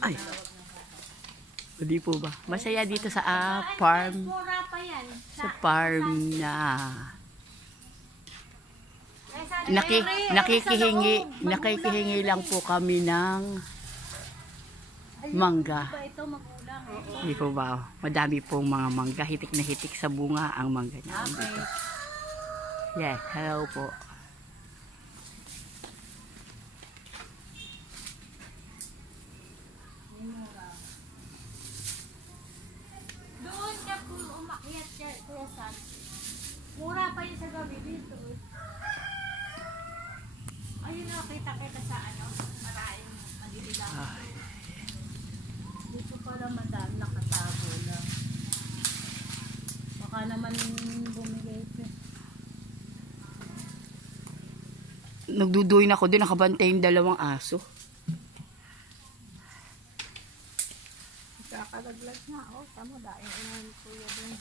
Ay. Hindi po ba? Masaya dito sa farm. Sa farm na nakikihingi lang po kami ng mangga. Hindi po ba? Madami pong mga mangga. Hitik na hitik sa bunga ang mangga niya. Yes, hello po. Doon ka po umakyat siya, Kuya Sam. Mura pa yun sa gabi dito. Ayun na, kita-kita sa ano, maraming magdidilang. Dito pala madami, nakatago lang. Baka naman bumigay ito. Nagduduin ako din, nakabantay yung dalawang aso. Kakalaglag na, oh, tama dahil unahin Kuya doon.